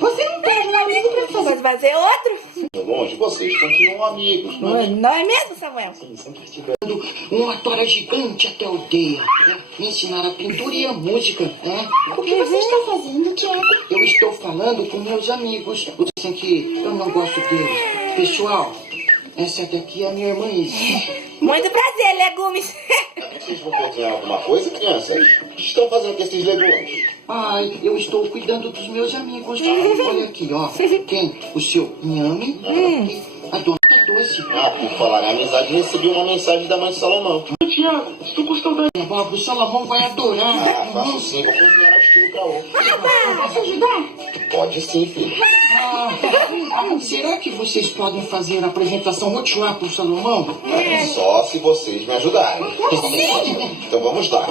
Você não tem um amigo pra fazer. Pode fazer outro? Longe, vocês continuam amigos, não é? Não é mesmo, Samuel? Sim, sempre estiveram uma tora gigante até a aldeia. Me ensinaram a pintura e a música. O que você está fazendo, Tiago? Eu estou falando com meus amigos. Dizem que eu não gosto deles. Pessoal, essa daqui é a minha irmã Izzy. Muito prazer, legumes. Vocês vão cozinhar alguma coisa, crianças? O que estão fazendo com esses legumes? Ai, eu estou cuidando dos meus amigos. Olha aqui, ó. Tem o seu Nhame e a dona Doce. Por falar em amizade, recebi uma mensagem da mãe de Salomão. Tiago, estou gostando da Bob. O Salomão vai adorar. Faço sim, vou cozinhar ao estilo caô. Posso ajudar? Pode sim, filho. Será que vocês podem fazer a apresentação rotear pro Salomão? Só se vocês me ajudarem. Então vamos lá.